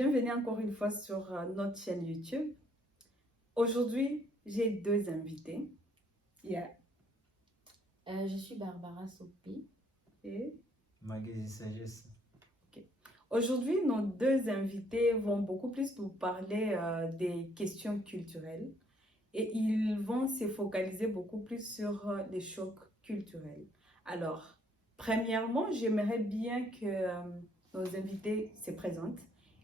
bienvenue encore une fois sur notre chaîne YouTube. Aujourd'hui, j'ai deux invités. Yeah. Je suis Barbara Sopi. Et Magasin Sagesse. aujourd'hui, nos deux invités vont beaucoup plus nous parler des questions culturelles et ils vont se focaliser beaucoup plus sur les chocs culturels. Alors, premièrement, j'aimerais bien que nos invités se présentent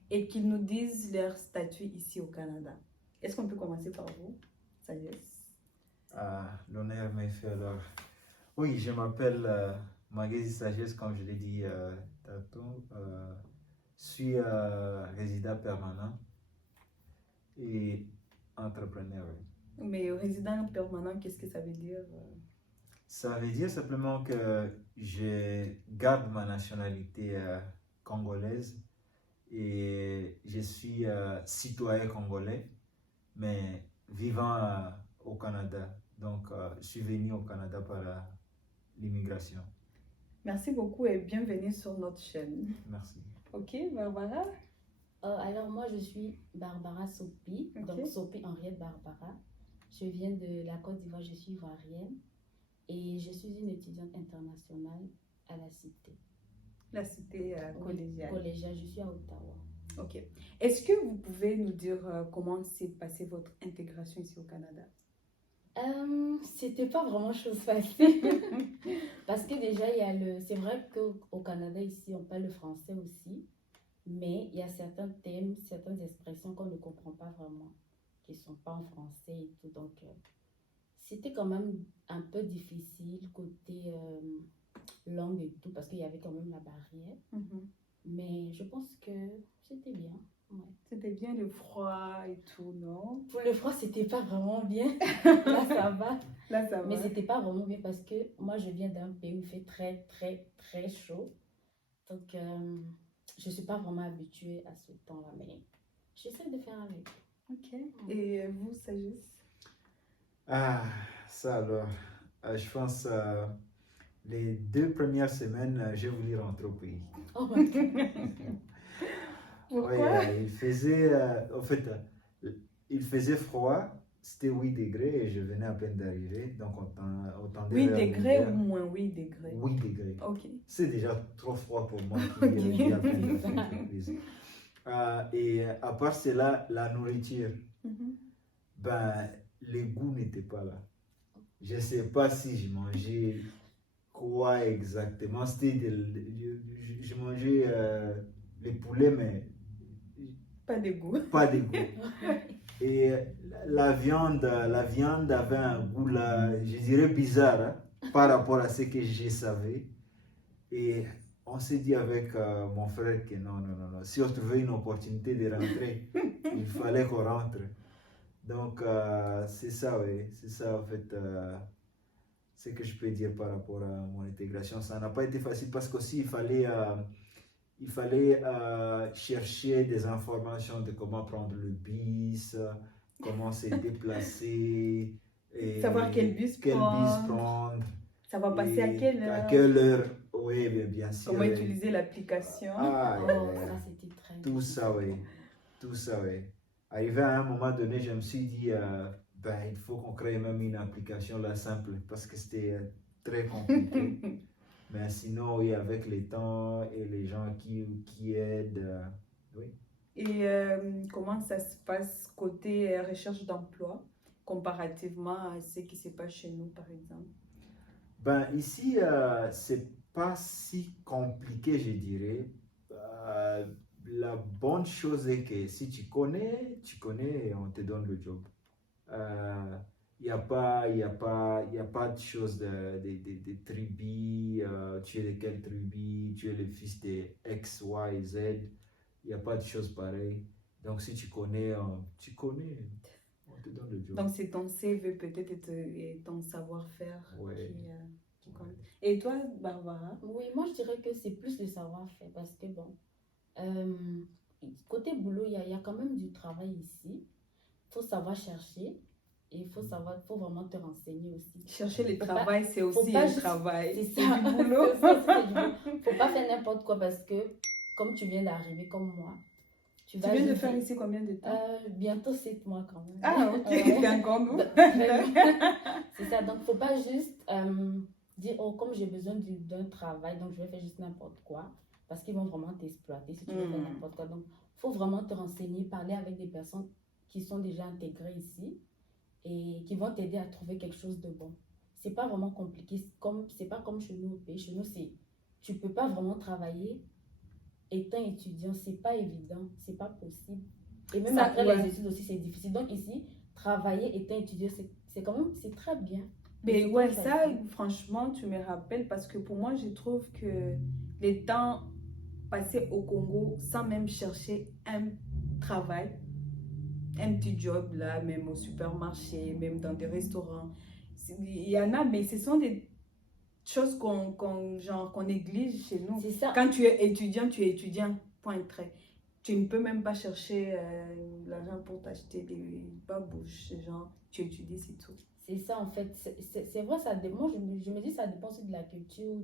et qu'ils nous disent leur statut ici au Canada. Est-ce qu'on peut commencer par vous, Sagesse? L'honneur m'est fait alors. Oui, je m'appelle Magasin Sagesse, comme je l'ai dit tantôt. Je suis résident permanent et entrepreneur. Oui. Mais résident permanent, qu'est-ce que ça veut dire? Ça veut dire simplement que je garde ma nationalité congolaise et je suis citoyen congolais, mais vivant au Canada. Donc, je suis venu au Canada par l'immigration. Merci beaucoup et bienvenue sur notre chaîne. Merci. Ok, Barbara? Alors moi, je suis Barbara Sopi, Ok. donc Sopi Henriette Barbara. Je viens de la Côte d'Ivoire, je suis ivoirienne et je suis une étudiante internationale à la Cité. La cité collégiale. Collégiale, je suis à Ottawa. Ok. Est-ce que vous pouvez nous dire comment s'est passée votre intégration ici au Canada? C'était pas vraiment chose facile parce que déjà c'est vrai qu'au Canada ici on parle le français aussi, mais il y a certains thèmes, certaines expressions qu'on ne comprend pas vraiment, qui sont pas en français et tout, donc c'était quand même un peu difficile côté langue et tout parce qu'il y avait quand même la barrière, mais je pense que c'était bien. Ouais. C'était bien le froid et tout, non? Pour le froid, c'était pas vraiment bien. Là, ça va. Là, ça va. Mais c'était pas vraiment bien parce que moi, je viens d'un pays où il fait très, très, très chaud. Donc, je suis pas vraiment habituée à ce temps-là. Mais j'essaie de faire avec. Ok. Et vous, Sagesse? Ça alors, je pense les 2 premières semaines, j'ai voulu rentrer au pays. Oh my God. Pourquoi? Oui, il faisait froid, c'était 8 degrés et je venais à peine d'arriver, donc on tendait 8 vers degrés l'hiver. ou moins 8 degrés? 8 degrés. Ok. C'est déjà trop froid pour moi qui viens à peine d'arriver. Et à part cela, la nourriture, ben, les goûts n'étaient pas là. Je ne sais pas si je mangeais quoi exactement. Je mangeais les poulets, mais Pas de goût. pas de goût. Et la viande avait un goût là, je dirais bizarre, hein, par rapport à ce que je savais. Et on s'est dit avec mon frère que non, si on trouvait une opportunité de rentrer, il fallait qu'on rentre. Donc, c'est ça, oui, c'est ça en fait, ce que je peux dire par rapport à mon intégration. Ça n'a pas été facile parce qu'aussi il fallait chercher des informations de comment prendre le bus, comment se déplacer, et Savoir quel bus prendre. Ça va passer à quelle heure? À quelle heure, oui, bien sûr. Comment utiliser l'application? Ça, c'était très tout ça, oui. Tout ça, oui. Arrivé à un moment donné, je me suis dit, il faut qu'on crée même une application là simple parce que c'était très compliqué. Mais sinon, oui, avec les temps et les gens qui aident, oui. Et comment ça se passe côté recherche d'emploi comparativement à ce qui se passe chez nous, par exemple? Ici, c'est pas si compliqué, je dirais. La bonne chose est que si tu connais et on te donne le job. Il n'y a pas de chose de tribus, tu es de quelle tribu, tu es le fils de X, Y, Z. Il n'y a pas de choses pareilles. Donc, si tu connais, on te donne le job. Donc, c'est ton CV peut-être et ton savoir-faire Ouais. qui compte. Et toi, Barbara? Oui, moi je dirais que c'est plus le savoir-faire parce que bon, côté boulot, il y a quand même du travail ici. Il faut savoir chercher et il faut vraiment te renseigner aussi. Chercher le Faut travail, pas- c'est faut aussi pas un juste- travail. C'est C'est ça, du boulot. c'est du boulot. Faut pas faire n'importe quoi parce que comme tu viens d'arriver comme moi, Tu vas viens de juste faire dire, ici combien de temps? bientôt 7 mois quand même. Ah, ok, Ouais. t'es encore nous. C'est ça, donc faut pas juste dire, oh, comme j'ai besoin d'un travail, donc je vais faire juste n'importe quoi, parce qu'ils vont vraiment t'exploiter si tu veux faire n'importe quoi. Donc, faut vraiment te renseigner, parler avec des personnes qui sont déjà intégrées ici et qui vont t'aider à trouver quelque chose de bon. C'est pas vraiment compliqué, c'est pas comme chez nous au pays. Chez nous, tu peux pas vraiment travailler étant étudiant, c'est pas évident, c'est pas possible. Et même Ça, après ouais. les études aussi, c'est difficile. Donc ici, travailler étant étudiant, c'est quand même, c'est très bien. Mais c'est ouais, pas ça, facile. franchement, tu me rappelles parce que pour moi, je trouve que les temps passés au Congo sans même chercher un travail, un petit job là, même au supermarché, même dans des restaurants, il y en a, mais ce sont des choses qu'on néglige chez nous. C'est ça. Quand tu es étudiant, point trait. Tu ne peux même pas chercher l'argent pour t'acheter des babouches, genre, tu étudies, c'est tout. C'est ça en fait. C'est vrai, ça dépend. Moi, je me dis ça dépend aussi de la culture,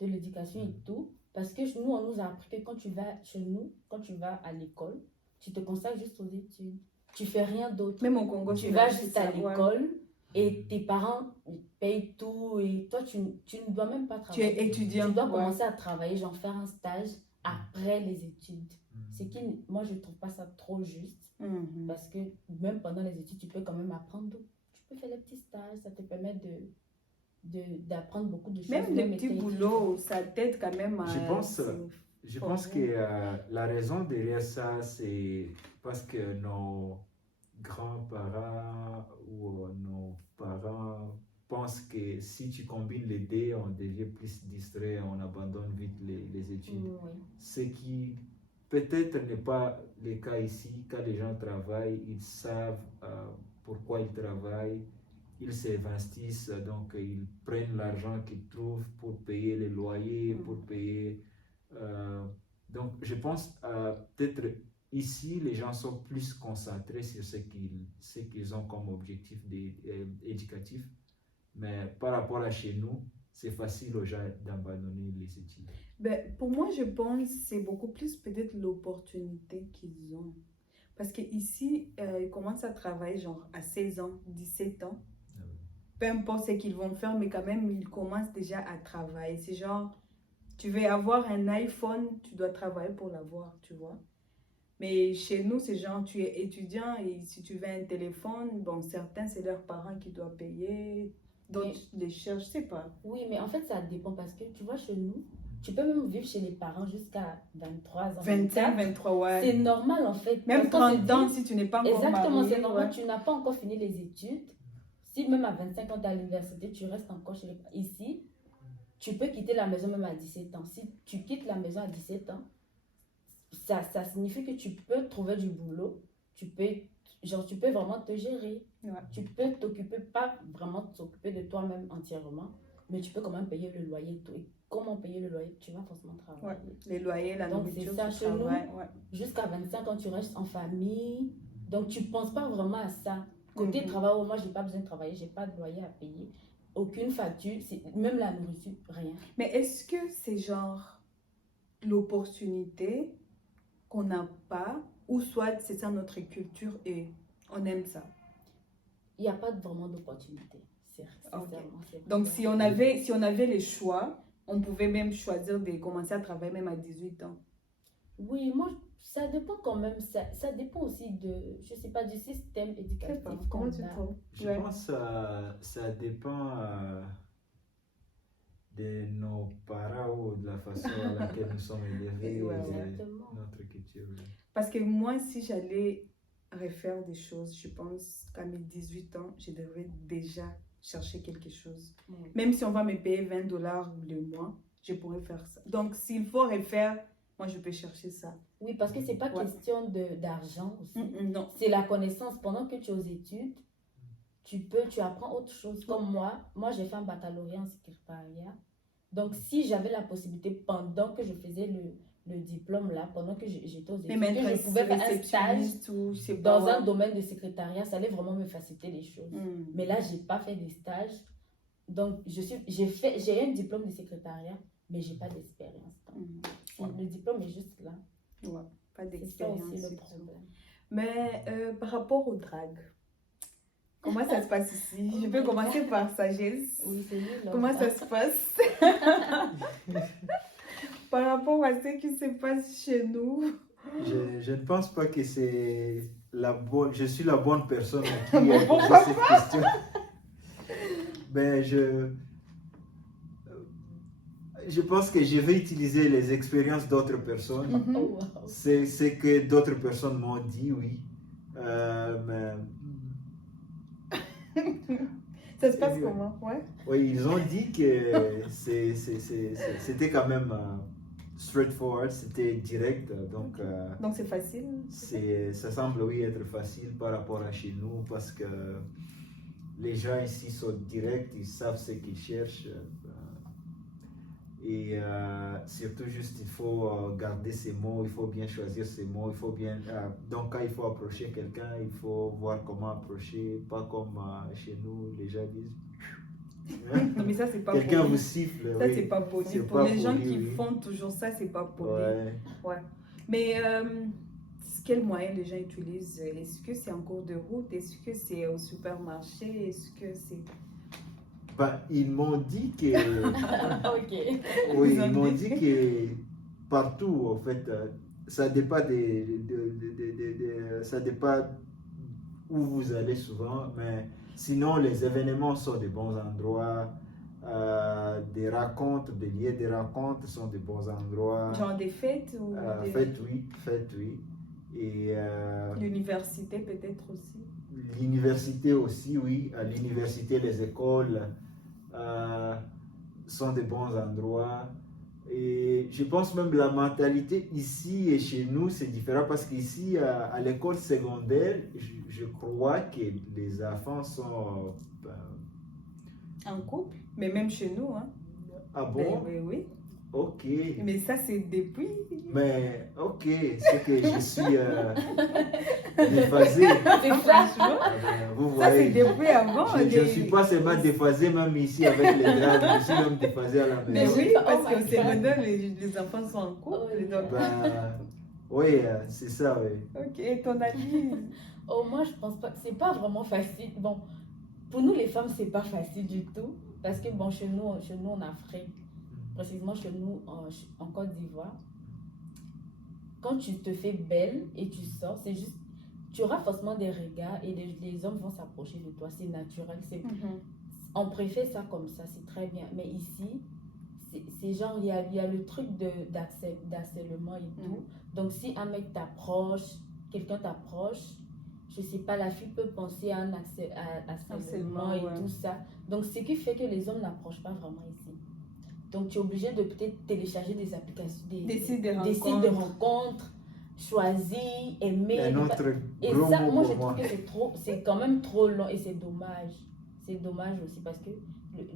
de l'éducation et tout. Parce que nous, on nous a appris que quand tu vas chez nous, quand tu vas à l'école, tu te consacres juste aux études. Tu fais rien d'autre. Même au Congo, Tu c'est vas c'est juste à ça, ouais. l'école et tes parents payent tout et toi, tu ne dois même pas Tu es travailler. étudiant. Tu dois ouais. commencer à travailler, genre faire un stage après les études. C'est qui, moi, je trouve pas ça trop juste. Mhm. Parce que même pendant les études, tu peux quand même apprendre. Tu peux faire les petits stages, ça te permet d'apprendre beaucoup de choses. Même les même petits étant boulots, ça t'aide quand même à... Je pense que la raison derrière ça, c'est parce que nos grands-parents ou nos parents pensent que si tu combines les deux, on devient plus distrait, on abandonne vite les études. Oui. Ce qui peut-être n'est pas le cas ici. Quand les gens travaillent, ils savent pourquoi ils travaillent, ils s'investissent, donc ils prennent l'argent qu'ils trouvent pour payer les loyers, pour payer... donc je pense peut-être ici, les gens sont plus concentrés sur ce qu'ils ont comme objectif éducatif, mais par rapport à chez nous, c'est facile aux gens d'abandonner les études. Ben, pour moi, je pense que c'est beaucoup plus peut-être l'opportunité qu'ils ont. Parce qu'ici, ils commencent à travailler genre à 16 ans, 17 ans. Peu importe ce qu'ils vont faire, mais quand même, ils commencent déjà à travailler. C'est genre, tu veux avoir un iPhone, tu dois travailler pour l'avoir, tu vois. Mais chez nous, c'est genre, tu es étudiant et si tu veux un téléphone, bon, certains, c'est leurs parents qui doivent payer, d'autres les cherchent, je sais pas. Oui, mais en fait, ça dépend parce que tu vois, chez nous, tu peux même vivre chez les parents jusqu'à 23 ans. 25, 23, ouais. C'est normal en fait. Même Parce qu'on se 30 ans dit- si tu n'es pas encore Exactement, marié. c'est normal. Ouais. Tu n'as pas encore fini les études. Si même à 25 ans, tu es à l'université, tu restes encore chez les parents. Ici, tu peux quitter la maison même à 17 ans. Si tu quittes la maison à 17 ans, ça signifie que tu peux trouver du boulot. Tu peux vraiment te gérer. Ouais. Tu peux t'occuper, pas vraiment t'occuper de toi-même entièrement, mais tu peux quand même payer le loyer. Et comment payer le loyer? Tu vas forcément travailler. Ouais. Les loyers, la Donc, nourriture, c'est ça, tu chez nous. travailles, ouais. Jusqu'à 25 ans, tu restes en famille. Donc, tu ne penses pas vraiment à ça. Côté Mhm. travail, oh, moi, je n'ai pas besoin de travailler, je n'ai pas de loyer à payer. Aucune facture, même la nourriture, rien. Mais est-ce que c'est genre l'opportunité qu'on n'a pas, ou soit c'est ça notre culture et on aime ça? Il n'y a pas vraiment d'opportunité. Ok. Sincèrement, c'est Donc vraiment- si on avait les choix, on pouvait même choisir de commencer à travailler même à 18 ans. Oui, moi, ça dépend quand même. Ça dépend aussi je sais pas, du système Je sais éducatif pas, qu'on comment tu a. trouves? Je Ouais. pense que ça dépend de nos parents ou de la façon à laquelle nous sommes élevés, Ouais, ouais. Exactement. notre culture. Parce que moi, si j'allais refaire des choses, je pense qu'à mes 18 ans, je devrais déjà chercher quelque chose. Oui. Même si on va me payer $20 le mois, je pourrais faire ça. Donc, s'il faut refaire, moi, je peux chercher ça. Oui, parce que c'est pas Ouais. question d'argent aussi. Non. C'est la connaissance. Pendant que tu es aux études, tu apprends autre chose. Comme moi j'ai fait un baccalauréat en secrétariat. Donc, si j'avais la possibilité, pendant que je faisais le diplôme là, pendant que j'étais aux études, Même que je pouvais faire un stage réceptionniste ou je sais pas. dans un domaine de secrétariat, ça allait vraiment me faciliter les choses. Mm. Mais là, j'ai pas fait des stages. Donc, j'ai un diplôme de secrétariat, mais j'ai pas d'expérience. Mm. Le diplôme est juste là. Ouais. pas C'est ça d'expérience. aussi le du tout. problème. Mais par rapport au drag, comment ça se passe ici? Je peux commencer par Sagesse. Oui, c'est lui. Comment ça se passe? Par rapport à ce qui se passe chez nous. Je ne pense pas que c'est la bonne. Je suis la bonne personne à qui Mais poser pourquoi cette question. Ben, je pense que je vais utiliser les expériences d'autres personnes. Mhm. Oh, wow. C'est ce que d'autres personnes m'ont dit, oui. Mais, Ça se passe comment? Ouais. oui, ils ont dit que c'était quand même straightforward, c'était direct. Donc, Donc c'est facile. ça semble, oui, être facile par rapport à chez nous parce que les gens ici sont directs, ils savent ce qu'ils cherchent. Et surtout, juste, il faut garder ses mots, il faut bien choisir ses mots, il faut bien... donc, quand il faut approcher quelqu'un, il faut voir comment approcher, pas comme chez nous, les gens disent... Non, mais ça, c'est pas Quelqu'un poli. vous siffle, Ça, oui. c'est pas poli. C'est Pour pas les gens poli, qui oui. font toujours ça, c'est pas poli. Ouais. Ouais. Mais quels moyens les gens utilisent? Est-ce que c'est en cours de route? Est-ce que c'est au supermarché? Est-ce que c'est... Ben, ils m'ont dit que... Ok. Oui, Ils ont ils m'ont dit. dit que partout, en fait, ça dépend ça dépend où vous allez souvent, mais sinon, les événements sont des bons endroits. Des rencontres, des lieux de rencontres sont des bons endroits. Genre des fêtes ou des... Faites oui. Et L'université peut-être aussi. l'université aussi, oui. À l'université, les écoles sont des bons endroits. Et je pense même la mentalité ici et chez nous, c'est différent parce qu'ici, à l'école secondaire, je crois que les enfants sont... En couple, mais même chez nous, hein. Ah Ben bon? oui, oui. Ok. Mais ça, c'est depuis. Mais ok, c'est que je suis déphasé. C'est ça. Franchement, Vous ça, c'est voyez, depuis avant. je ne suis pas seulement déphasé, même ici avec les drames, je suis même déphasé à la maison. Mais oui, parce Oh qu'au my God. secondaire, les enfants sont en couple. Oh, donc... Ben, oui, c'est ça, oui. Ok, et ton avis? Oh, moi, je pense pas. C'est pas vraiment facile. Bon, pour nous, les femmes, c'est pas facile du tout. Parce que, bon, chez nous en Afrique, précisément chez nous en Côte d'Ivoire, quand tu te fais belle et tu sors, c'est juste. Tu auras forcément des regards et les hommes vont s'approcher de toi. C'est naturel. On préfère ça comme ça, c'est très bien. Mais ici, c'est genre, il y a le truc d'harcèlement et tout. Donc, si un mec t'approche, quelqu'un t'approche, je sais pas, la fille peut penser à un harcèlement et ouais. tout ça. Donc, ce qui fait que les hommes n'approchent pas vraiment ici. Donc, tu es obligé de peut-être télécharger des applications, des sites de rencontres, choisir, aimer. Un autre Et gros ça, mot moi, pour je trouve que c'est quand même trop long et c'est dommage. C'est dommage aussi parce que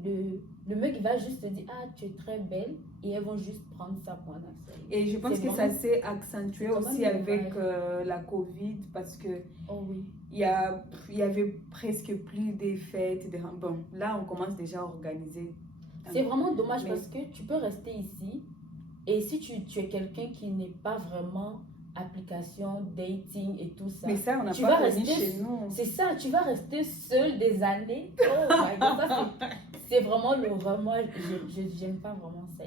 le mec va juste te dire, ah, tu es très belle, et elles vont juste prendre ça pour un accès. Et je pense C'est que ça vraiment- s'est accentué c'est quand aussi même avec dommage. la Covid parce que Oh oui. il y avait presque plus des fêtes. Bon, là, on commence déjà à organiser. C'est vraiment dommage Mais- parce que tu peux rester ici et si tu es quelqu'un qui n'est pas vraiment application, dating et tout ça, Mais ça, on n'a tu pas vas connu rester- chez nous. c'est ça, tu vas rester seul des années. Oh my God, ça, c'est vraiment l'horreur. Moi, j'aime pas vraiment ça.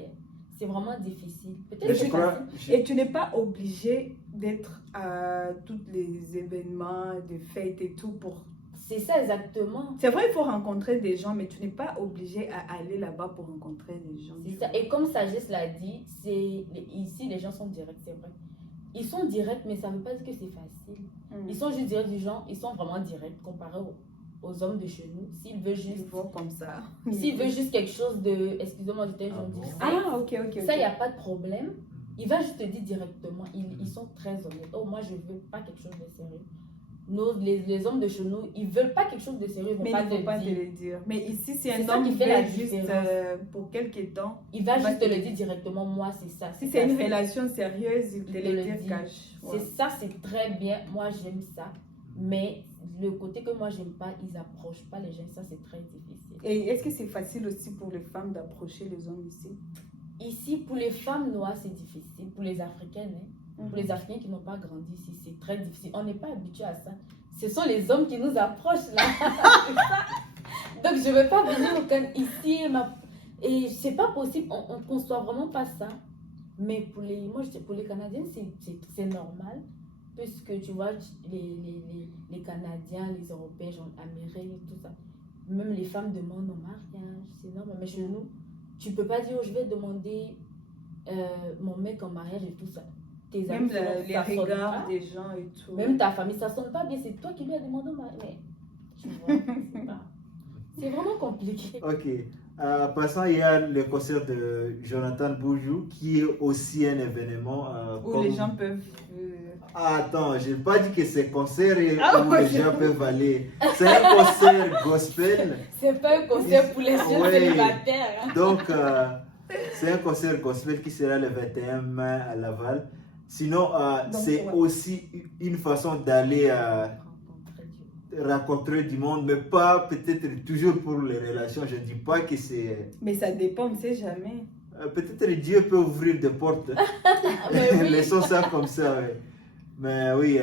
C'est vraiment difficile. Peut-être Mais que je c'est crois, facile. Et tu n'es pas obligé d'être à tous les événements, de fêtes et tout pour... C'est ça exactement. C'est vrai, il faut rencontrer des gens, mais tu n'es pas obligé à aller là-bas pour rencontrer des gens. C'est ça. Et comme Sagesse l'a dit, ici les gens sont directs, c'est vrai. Ils sont directs, mais ça ne veut pas dire que c'est facile. Ils sont juste directs du genre, ils sont vraiment directs comparé aux hommes de chez nous. S'ils veulent Ils juste, vont comme ça. s'ils veulent juste quelque chose de, excusez-moi du terme, Ah j'en dis bon? sexe, Ah, ok. ça, il n'y a pas de problème. Il va juste te dire directement, ils sont très honnêtes. Oh, moi, je veux pas quelque chose de sérieux. Les hommes de chez nous, ils veulent pas quelque chose de sérieux, ils vont Mais pas il ne faut te pas te dire. le dire. Mais ici, si C'est un ça homme qui fait la veut juste différence. pour quelques temps, Il va il va juste te te le le dire directement, moi, c'est ça. si c'est une ça. relation sérieuse, il te Il te le le dit dit. cash. C'est ça, c'est très bien. Moi, j'aime ça. Mais le côté que moi, j'aime pas, ils approchent pas les gens. Ça, c'est très difficile. Et est-ce que c'est facile aussi pour les femmes d'approcher les hommes ici? Ici, pour les femmes noires, c'est difficile. Pour les Africaines, hein. Pour les Africains qui n'ont pas grandi ici, c'est très difficile. On n'est pas habitué à ça. Ce sont les hommes qui nous approchent là. Donc je ne veux pas venir ici. Et c'est pas possible. On ne conçoit vraiment pas ça. Mais pour les Canadiens, c'est normal. Puisque tu vois, les Canadiens, les Européens, genre Américains, tout ça. Même les femmes demandent en mariage. C'est normal. Mais chez nous, tu ne peux pas dire, oh, je vais demander mon mec en mariage et tout ça. Tes Même amis, les ça sonne regards pas. des gens et tout. Même ta famille, ça sonne pas bien. C'est toi qui lui as demandé au mariage. Mais tu vois, c'est vraiment compliqué. Ok. Passant, il y a le concert de Jonathan Boujou qui est aussi un événement. Où les gens peuvent. Attends, je n'ai pas dit que c'est concert où ouais. les gens peuvent aller. C'est un concert gospel. C'est pas un concert pour les jeunes Ouais. célibataires. Hein. Donc, c'est un concert gospel qui sera le 21 mai à Laval. Sinon, c'est ouais. aussi une façon d'aller Rencontrer Dieu. rencontrer du monde, mais pas peut-être toujours pour les relations. Je ne dis pas que c'est... Mais ça dépend, on ne sait jamais. Peut-être Dieu peut ouvrir des portes. Mais oui. Laissons ça comme ça, ouais. Mais oui,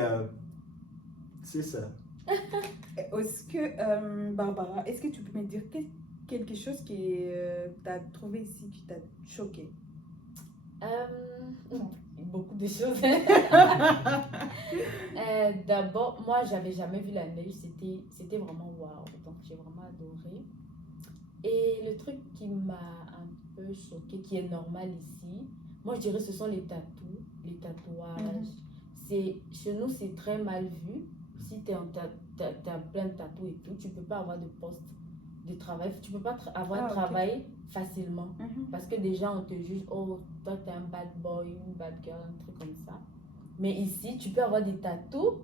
c'est ça. Est-ce que, Barbara, est-ce que tu peux me dire quelque chose qui t'a trouvé ici, qui t'a choqué? Beaucoup de choses. D'abord, moi, j'avais jamais vu la neige. C'était vraiment waouh. Donc, j'ai vraiment adoré. Et le truc qui m'a un peu choqué, qui est normal ici, moi, je dirais ce sont les tatous, les tatouages. Chez nous, c'est très mal vu. Si tu as plein de tatous et tout, tu ne peux pas avoir de poste de travail. Tu ne peux pas avoir de travail facilement. Parce que déjà, on te juge, oh, toi, tu es un bad boy, une bad girl, un truc comme ça. Mais ici, tu peux avoir des tatous,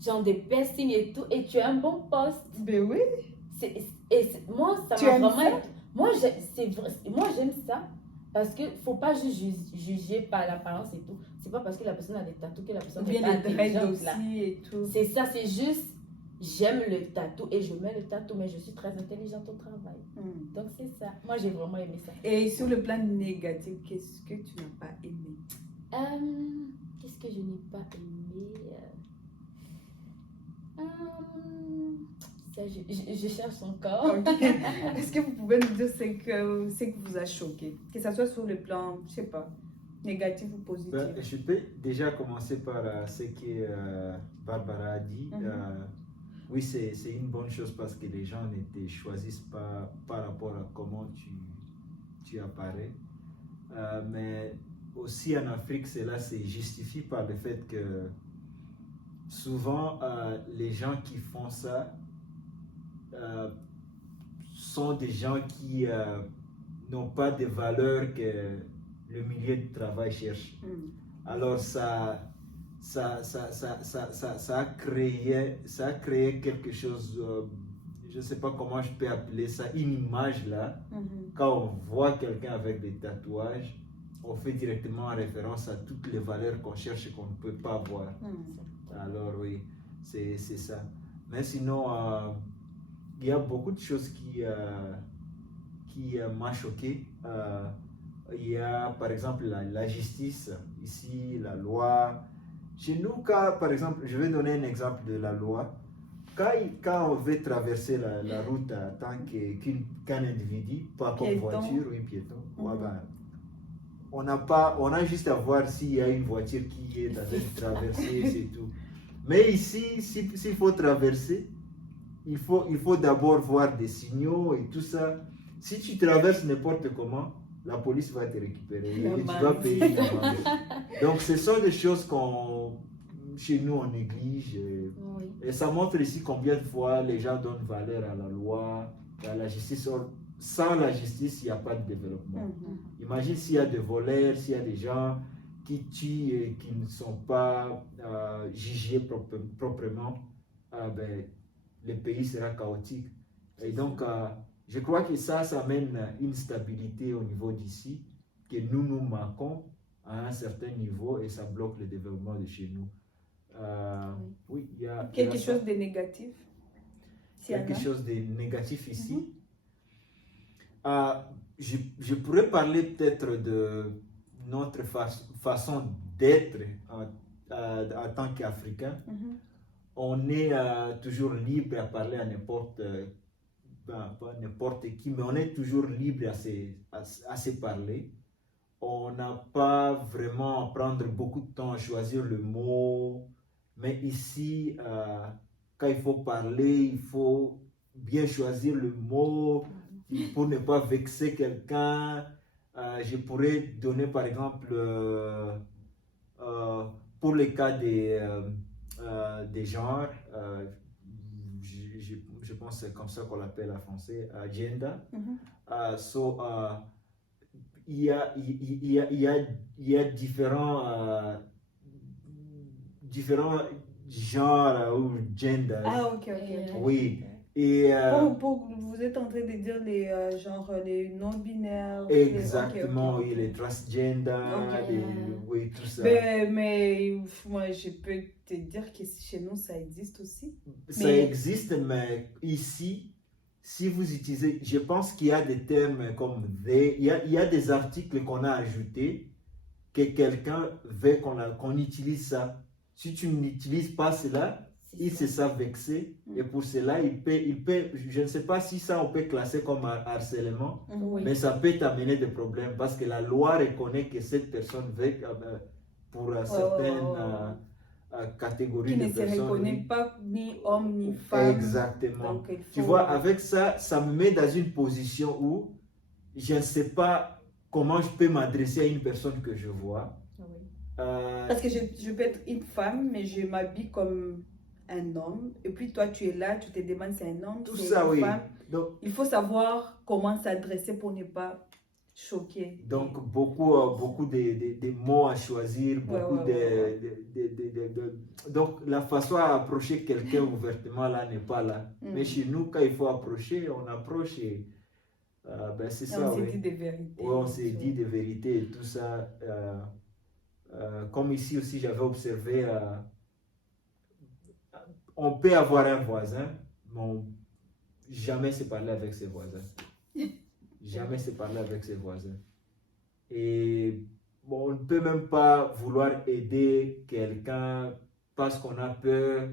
genre des piercings et tout, et tu as un bon poste. Ben oui. Moi, ça Tu m'a aimes vraiment... ça? Moi, j'aime ça. Parce qu'il ne faut pas juste juger par l'apparence et tout. C'est pas parce que la personne a des tatous que la personne n'est Bien pas les dreads intelligente. Là. aussi et tout. C'est ça, c'est juste, j'aime le tatou et je mets le tatou, mais je suis très intelligente au travail. Donc c'est ça. Moi, j'ai vraiment aimé ça. Et sur le plan négatif, qu'est-ce que tu n'as pas aimé? Qu'est-ce que je n'ai pas aimé? Ça, je cherche encore. Okay. Est-ce que vous pouvez nous dire ce que vous a choqué? Que ce soit sur le plan, je sais pas, négatif ou positif. Je peux déjà commencer par ce que Barbara a dit. Oui, c'est une bonne chose parce que les gens ne te choisissent pas par rapport à comment tu apparais. Mais aussi en Afrique, cela se justifie par le fait que souvent, les gens qui font ça sont des gens qui n'ont pas de valeurs que le milieu du travail cherche. Alors ça a créé quelque chose, je ne sais pas comment je peux appeler ça, une image là. Quand on voit quelqu'un avec des tatouages, on fait directement référence à toutes les valeurs qu'on cherche et qu'on ne peut pas voir. Alors oui, c'est ça. Mais sinon, il y a beaucoup de choses qui m'ont choqué. Il y a par exemple la justice, ici, la loi. Chez nous, par exemple, je vais donner un exemple de la loi. Quand on veut traverser la route en tant qu'un individu, pas comme voiture ou un piéton, on a juste à voir s'il y a une voiture qui est en train de traverser, c'est tout. Mais ici, s'il faut traverser, il faut d'abord voir des signaux et tout ça. Si tu traverses n'importe comment, la police va te récupérer et tu vas payer l'amende. Donc, ce sont des choses chez nous, on néglige. Et ça montre ici combien de fois les gens donnent valeur à la loi, à la justice. Sans la justice, il n'y a pas de développement. Imagine s'il y a des voleurs, s'il y a des gens qui tuent et qui ne sont pas jugés proprement, le pays sera chaotique. Et donc, je crois que ça amène une stabilité au niveau d'ici, que nous manquons à un certain niveau et ça bloque le développement de chez nous. Oui, il y a quelque chose de négatif. Quelque chose de négatif ici. Je pourrais parler peut-être de notre façon d'être en tant qu'Africain, Mhm. on est toujours libre à parler à n'importe pas n'importe qui, mais on est toujours libre à se parler. On n'a pas vraiment à prendre beaucoup de temps à choisir le mot, mais ici, quand il faut parler, il faut bien choisir le mot pour ne pas vexer quelqu'un. Je pourrais donner par exemple, pour le cas des genres, je pense que c'est comme ça qu'on l'appelle en français, gender. Mhm. Il y a différents genres ou genders. Ah, ok, ok. Oui. Et Vous êtes en train de dire les genre les non-binaires. exactement, Ok, ok, oui, ok. les transgenders, Ok. oui, tout ça. Mais moi, je peux te dire que chez nous, ça existe aussi. Ça Mais- existe, mais ici, si vous utilisez, je pense qu'il y a des termes comme they, il y a des articles qu'on a ajoutés que quelqu'un veut qu'on utilise ça. Si tu n'utilises pas cela, il se sent vexé et pour cela, il peut, je ne sais pas si ça on peut classer comme harcèlement, Oui. mais ça peut t'amener des problèmes parce que la loi reconnaît que cette personne veut, pour certaines catégories Qui de ne se personnes. reconnaît Oui. pas ni homme ni femme. Exactement. Donc, il Tu faut- vois, avec ça, ça me met dans une position où je ne sais pas comment je peux m'adresser à une personne que je vois. Oui. Parce que je peux être une femme, mais je m'habille comme un homme. Et puis toi, tu es là, tu te demandes c'est un homme, Tout c'est ça, une oui. femme. Donc, Il faut savoir comment s'adresser pour ne pas choquer. beaucoup de mots à choisir, beaucoup ouais. Donc, la façon à approcher quelqu'un ouvertement là n'est pas là. Mais chez nous, quand il faut approcher, on approche et ben, c'est Et ça, on s'est oui. dit des vérités. Oui, on s'est dit des vérités et tout ça. Comme ici aussi, j'avais observé, on peut avoir un voisin, mais jamais se parler avec ses voisins. Jamais se parler avec ses voisins. Et bon, on ne peut même pas vouloir aider quelqu'un parce qu'on a peur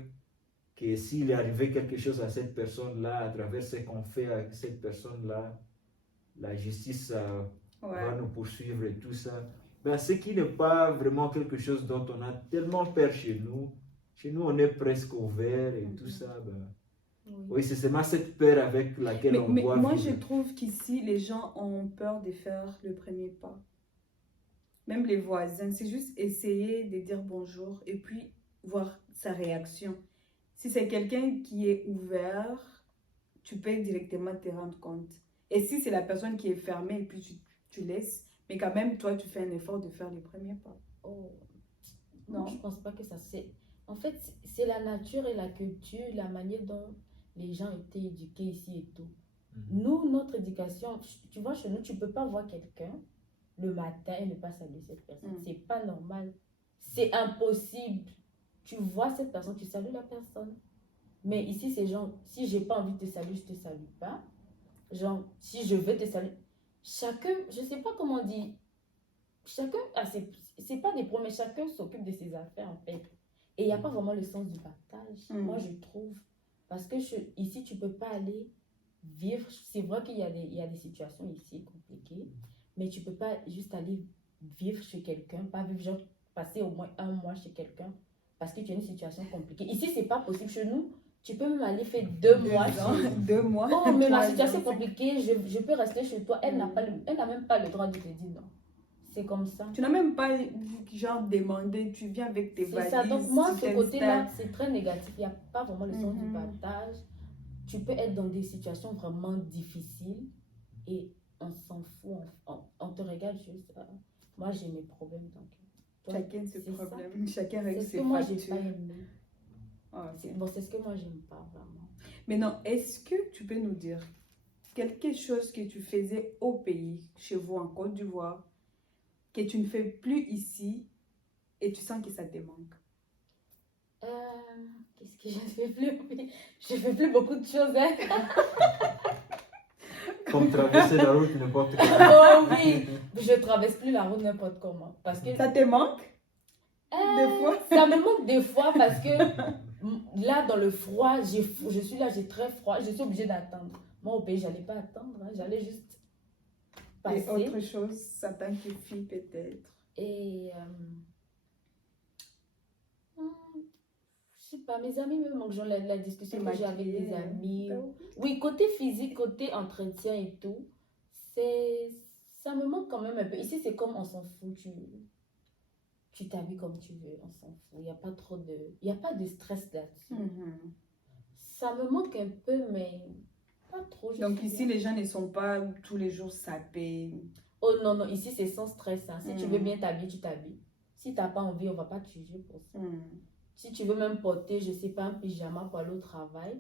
que s'il est arrivé quelque chose à cette personne-là, à travers ce qu'on fait avec cette personne-là, la justice va nous poursuivre et tout ça. Ben, ce qui n'est pas vraiment quelque chose dont on a tellement peur chez nous. Chez nous, on est presque ouvert et tout ça. Ben, oui, c'est seulement cette peur avec laquelle on mais doit moi, vivre. je trouve qu'ici, les gens ont peur de faire le premier pas. Même les voisins, c'est juste essayer de dire bonjour et puis voir sa réaction. Si c'est quelqu'un qui est ouvert, tu peux directement te rendre compte. Et si c'est la personne qui est fermée et puis tu laisses, mais quand même, toi, tu fais un effort de faire les premiers pas. Oh. Non, je pense pas que ça c'est. En fait, c'est la nature et la culture, la manière dont les gens étaient éduqués ici et tout. Nous, notre éducation, tu vois, chez nous, tu peux pas voir quelqu'un le matin et ne pas saluer cette personne. C'est pas normal. C'est impossible. Tu vois cette personne, tu salues la personne. Mais ici, c'est genre, si j'ai pas envie de te saluer, je te salue pas. Genre, si je veux te saluer, chacun, je sais pas comment dire, chacun a c'est pas des problèmes, mais chacun s'occupe de ses affaires en fait. Et il n'y a pas vraiment le sens du partage, moi je trouve. Parce que ici, tu peux pas aller vivre. C'est vrai qu'il y a des situations ici compliquées, mais tu peux pas juste aller vivre chez quelqu'un, pas vivre, genre passer au moins un mois chez quelqu'un parce que tu as une situation compliquée. Ici, c'est pas possible. Chez nous, tu peux même aller faire 2 mois. 2 mois. Oh, mais ma situation est compliquée, je peux rester chez toi. Elle n'a même pas le droit de te dire non. C'est comme ça. Tu n'as même pas genre demandé, tu viens avec tes valises. C'est ça. Donc moi, tu ce côté-là, t'installes. c'est très négatif. Il n'y a pas vraiment le sens du partage. Tu peux être dans des situations vraiment difficiles et on s'en fout. On te regarde juste. Moi, j'ai mes problèmes. Donc, toi, Chacun ses c'est problèmes, chacun règle C'est ce ses que moi, j'ai factures. pas aimé. Ah, ok. Bon, c'est ce que moi, j'aime pas vraiment. Maintenant, est-ce que tu peux nous dire quelque chose que tu faisais au pays, chez vous en Côte d'Ivoire, que tu ne fais plus ici et tu sens que ça te manque? Qu'est-ce que je ne fais plus? Je fais plus beaucoup de choses. Hein? Comme traverser la route n'importe comment. Oh oui, je traverse plus la route n'importe comment. Parce que Ça te manque? Des fois. Ça me manque des fois parce que là, dans le froid, je suis là, j'ai très froid, je suis obligée d'attendre. Moi, au pays, j'allais pas attendre, hein, j'allais juste Et passer. autre chose, ça tant que fille peut-être. Et je sais pas, mes amis me manquent, genre la discussion que j'ai avec des amis. Oui, côté physique, côté entretien et tout, ça me manque quand même un peu. Ici, c'est comme on s'en fout, tu t'habilles comme tu veux, on s'en fout. Il n'y a pas trop il y a pas de stress là-dessus. Mhm. Ça me manque un peu, mais pas trop. Donc ici, les gens ne sont pas tous les jours sapés. Oh non, non, ici c'est sans stress, hein. Si tu veux bien t'habiller, tu t'habilles. Si tu n'as pas envie, on ne va pas te juger pour ça. Si tu veux même porter, je ne sais pas, un pyjama pour aller au travail.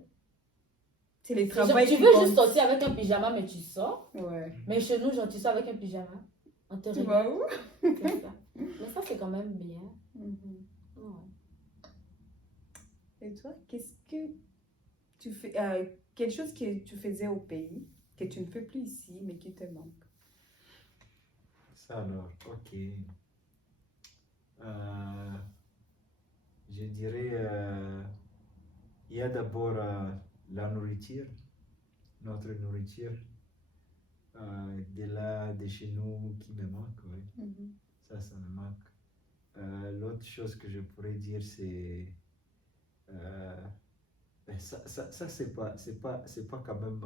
C'est les Genre, travails tu qui veux comptent. juste sortir avec un pyjama, mais tu sors. Ouais. Mais chez nous, genre, tu sors avec un pyjama. On te Tu regarde. vas où? C'est ça. Mais ça, c'est quand même bien. Mhm. Ouais. Et toi, qu'est-ce que tu fais? Quelque chose que tu faisais au pays, que tu ne fais plus ici, mais qui te manque. Ça alors, ok. Je dirais, il y a d'abord la nourriture, notre nourriture, de là, de chez nous qui me manque, oui. Mhm. Ça me manque. L'autre chose que je pourrais dire, c'est ben ça c'est pas quand même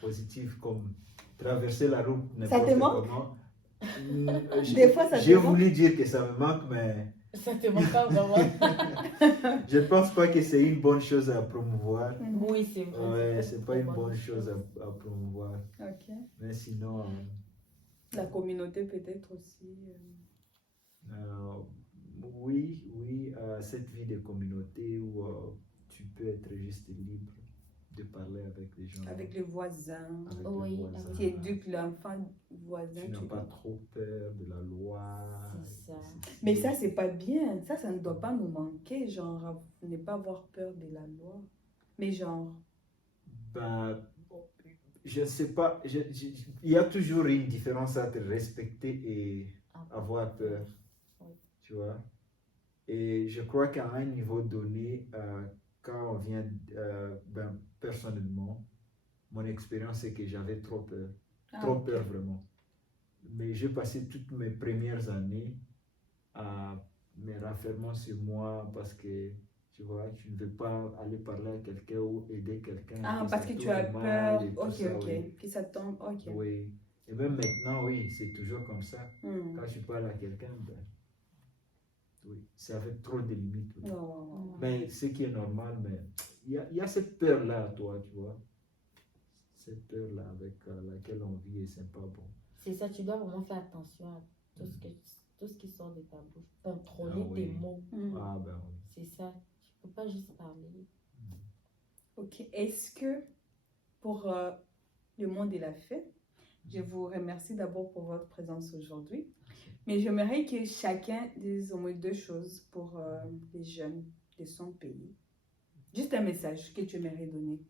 positif comme traverser la route Ça te n'importe manque? comment. Des fois, ça te J'ai manque? voulu dire que ça me manque, mais Ça te manque pas vraiment. je ne pense pas que c'est une bonne chose à promouvoir. Mhm. Oui, c'est vrai. Ouais, c'est pas une bonne chose à promouvoir. Ok. Mais sinon, La communauté peut-être aussi. oui, cette vie de communauté où tu peux être juste libre de parler avec les gens. Avec les voisins. Avec Oui, les voisins. Qui éduquent l'enfant voisin. Tu n'as pas trop peur de la loi. C'est ça. Mais ça, c'est pas bien. Ça ne doit pas nous manquer. Genre, ne pas avoir peur de la loi. Mais genre. Ben, je ne sais pas. Il y a toujours une différence entre respecter et avoir peur. Oui. Tu vois? Et je crois qu'à un niveau donné, quand on vient, ben, personnellement, mon expérience, c'est que j'avais trop peur. Trop ok. peur, vraiment. Mais j'ai passé toutes mes premières années à me raffermir sur moi parce que, tu vois, tu ne veux pas aller parler à quelqu'un ou aider quelqu'un. Ah, parce que tu as peur. Ok, ok. Que ça tombe. Ok. Oui. Et même maintenant, oui, c'est toujours comme ça. Hmm. Quand tu parles à quelqu'un, ben, oui, c'est avec trop de limites. Oui. Oh. Mais ce qui est normal, mais il y a cette peur-là, toi, tu vois. Cette peur-là avec laquelle on vit et c'est pas bon. C'est ça, tu dois vraiment faire attention à tout ce qui sort de ta bouche. Contrôler Ah tes oui. mots. Hmm. Ah ben oui. C'est ça. Tu peux pas juste parler. Ok. Est-ce que pour le monde de la fête, je vous remercie d'abord pour votre présence aujourd'hui. Mais j'aimerais que chacun dise au moins deux choses pour les jeunes de son pays. Juste un message que tu aimerais donner.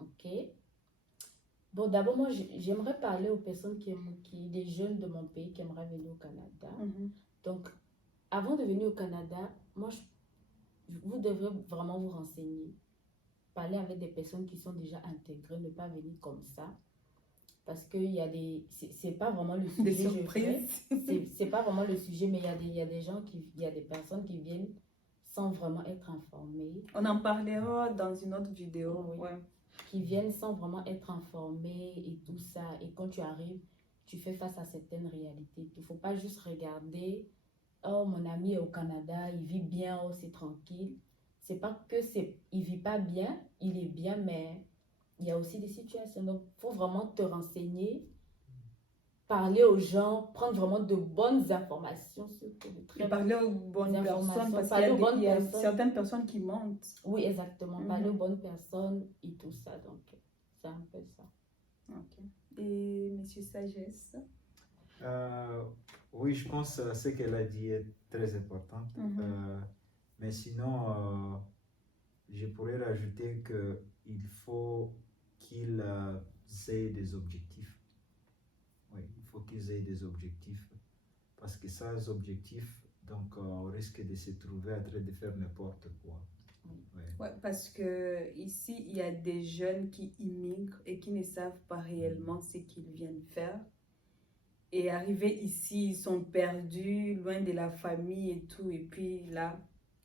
Ok. Bon, d'abord, moi, j'aimerais parler aux personnes des jeunes de mon pays qui aimeraient venir au Canada. Donc, avant de venir au Canada, vous devrez vraiment vous renseigner. Parler avec des personnes qui sont déjà intégrées, ne pas venir comme ça. Parce qu'il y a c'est pas vraiment le sujet. Des surprises. C'est pas vraiment le sujet, mais il y a des personnes qui viennent sans vraiment être informées. On en parlera dans une autre vidéo. Oui. Ouais. Qui viennent sans vraiment être informées et tout ça. Et quand tu arrives, tu fais face à certaines réalités. Il ne faut pas juste regarder, oh, mon ami est au Canada, il vit bien, oh, c'est tranquille. C'est pas que il vit pas bien, il est bien, mais il y a aussi des situations. Donc, il faut vraiment te renseigner, parler aux gens, prendre vraiment de bonnes informations, surtout de très Et parler aux bonnes personnes, parce qu'il y a certaines personnes qui mentent. Oui, exactement. Parler aux bonnes personnes et tout ça. Donc, c'est un peu ça. Ok. Et Monsieur Sagesse? Oui, je pense que ce qu'elle a dit est très important. Mais sinon, je pourrais rajouter qu'il faut qu'ils aient des objectifs. Oui, il faut qu'ils aient des objectifs. parce que sans objectif, donc on risque de se trouver en train de faire n'importe quoi. Ouais. Ouais, parce que ici, il y a des jeunes qui immigrent et qui ne savent pas réellement ce qu'ils viennent faire. Et arrivés ici, ils sont perdus, loin de la famille et tout. Et puis là,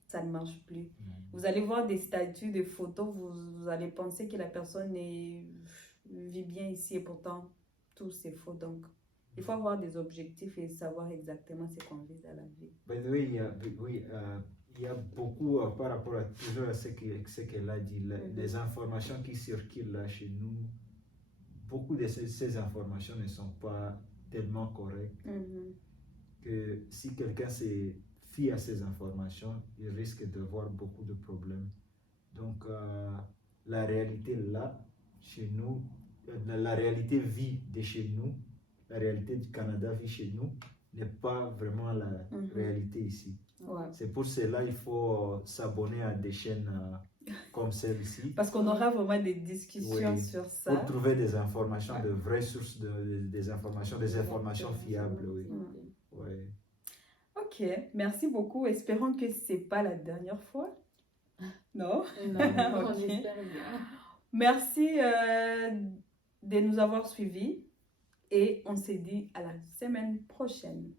ça ne marche plus. Vous allez voir des statuts, des photos, vous allez penser que la personne vit bien ici et pourtant, tout c'est faux. Donc, il faut avoir des objectifs et savoir exactement ce qu'on vise à la vie. By the way, il y a beaucoup par rapport à toujours à ce qu'elle a dit, les informations qui circulent là chez nous, beaucoup de ces informations ne sont pas tellement correctes que si quelqu'un se fie à ces informations, il risque d'avoir beaucoup de problèmes. Donc, la réalité là, chez nous, la réalité vit de chez nous, la réalité du Canada vit chez nous, n'est pas vraiment la réalité ici. Ouais. C'est pour cela qu'il faut s'abonner à des chaînes comme celle-ci. Parce qu'on aura vraiment des discussions Oui, sur ça. pour trouver des informations, de vraies sources, des informations fiables. Oui. Ouais. Ok, merci beaucoup. Espérons que ce n'est pas la dernière fois. Non? Non, on Ok. espère bien. Merci de nous avoir suivis et on se dit à la semaine prochaine.